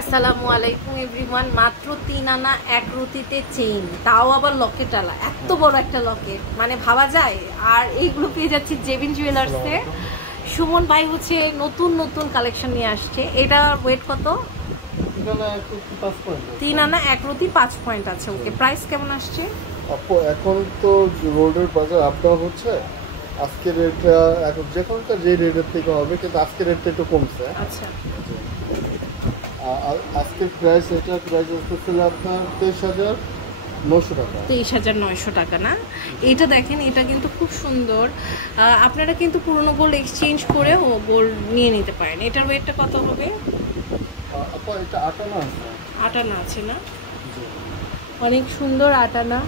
আসসালামু আলাইকুম এভরিওয়ান। মাত্র 3 আনা এক রুটিতে চেইন, তাও আবার লকেট আলা, এত বড় একটা লকেট মানে ভাবা যায়। আর এইগুলো পেয়ে যাচ্ছি জেবিন জুয়েলার্সে। সুমন ভাই হচ্ছে নতুন নতুন কালেকশন নিয়ে আসছে। এটা ওয়েট কত? 3 আনা এক রুটি 5 পয়েন্ট আছে। ওকে, প্রাইস কেমন আসছে? এখন তো রোডের বাজার আপ ডাউন হচ্ছে। আজকের রেটটা এখন যে কোনটা যে রেটের থেকে হবে, কিন্তু আজকের রেটটা একটু কমছে। আচ্ছা, আজকের প্রাইস আসতেছিল আপনার 23,900 টাকা। 23,900 টাকা না? এটা দেখেন, এটা কিন্তু খুব সুন্দর। আপনারা কিন্তু পুরনো গোল্ড এক্সচেঞ্জ করেও গোল্ড নিয়ে নিতে পারেন। এটার ওয়েটটা কত হবে? এটা 8 আনা আছে। 8 আনা আছে না? অনেক সুন্দর 8 আনা।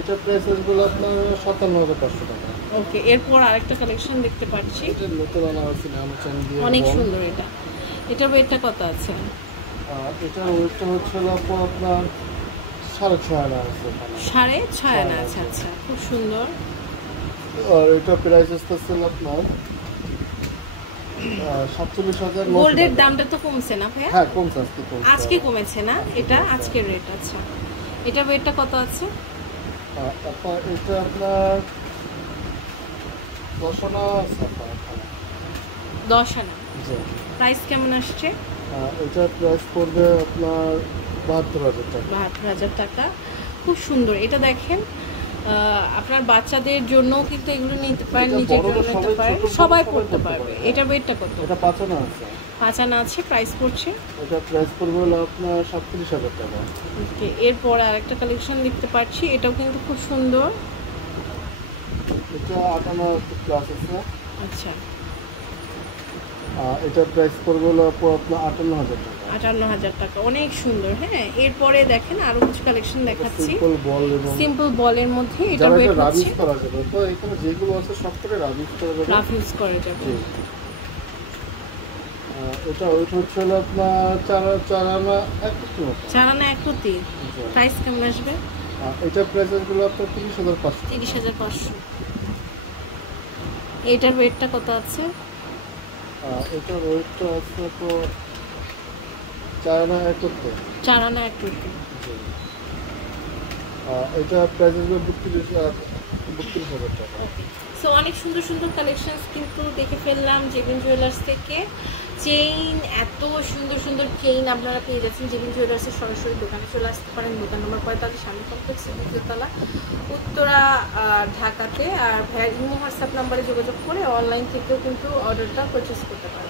এটা প্রাইস আসবে আপনার 57,500 টাকা। ওকে, এরপর আরেকটা কালেকশন দেখতে পাচ্ছি, এটা নতুন আনা আছে, অনেক সুন্দর। এটার ওয়েটটা কত আছে? এটার ওয়েটটা হচ্ছে আপনার 6.5 আনা আছে। 6.5 আনা আছে। আচ্ছা, খুব সুন্দর। আর এটা প্রাইস আসতেছিল আপনার 47,000। গোল্ডের দামটা তো কমছে না ভাইয়া? হ্যাঁ, কমছে। আজকে কমেছে না? এটা আজকের রেট। আচ্ছা, এটার ওয়েটটা কত আছে? এটা আপনার 10 আনা আছে। 10 আনা। প্রাইস কেমন আসছে? এটা প্রাইস পড়বে আপনার 72,000 টাকা। 72,000 টাকা। খুব সুন্দর। এটা দেখেন, আপনার বাচ্চাদের জন্য কিন্তু এগুলো নিতে পারেন, নিজের জন্য নিতে পারেন, সবাই পড়তে পারবে। এটার ওয়েটটা কত? এটা 5 আনা আছে। 5 আনা আছে। প্রাইস পড়ছে? এটা প্রাইস পড়বে হলো আপনার 37,000 টাকা। ওকে, এরপর আরেকটা কালেকশন দেখতে পাচ্ছি, এটাও কিন্তু খুব সুন্দর। এটা 8 আনা প্লাস আছে। আচ্ছা, এটা প্রাইস পড়বে হলো আপনার 58,000 টাকা। 58,000 টাকা, অনেক সুন্দর। হ্যাঁ, এরপরে দেখেন আরো কিছু কালেকশন দেখাচ্ছি। সিম্পল বল এবং সিম্পল বলের মধ্যে এটা যারা ওয়েট এটা রাফ হচ্ছে, ইউজ করা যাবে। তো এখানে যেগুলো আছে সব করে রাফ ইউজ করা যাবে। রাফ ইউজ করা যাবে। এটা ওয়েট হচ্ছে হলো আপনার 4 আনা 1 রুটি। 4 আনা 1 রুটি। প্রাইস কেমন আসবে? এটা প্রাইসগুলো আপনার 30,500। 30,500। এটার ওয়েটটা কত আছে? এটার ওয়েটটা আছে তো 4 আনা 1 রুটি। 4 আনা 1 রুটি। এটা প্রাইসগুলো 32,000 টাকা। ওকে, সো অনেক সুন্দর সুন্দর কালেকশনস কিন্তু দেখে ফেললাম জেবিন জুয়েলার্স থেকে। চেইন, এত সুন্দর সুন্দর চেইন আপনারা পেয়ে যাচ্ছেন জেবিন জুয়েলার্সের। সরাসরি দোকানে চলে আসতে পারেন। দোকান নম্বর 45, স্বামী কমপ্লেক্স, দ্বিতীয়তলা, উত্তরা, ঢাকাতে। আর ভাইয়ার ইমো হোয়াটসঅ্যাপ নাম্বারে যোগাযোগ করে অনলাইন থেকেও কিন্তু অর্ডারটা পারচেস করতে পারেন।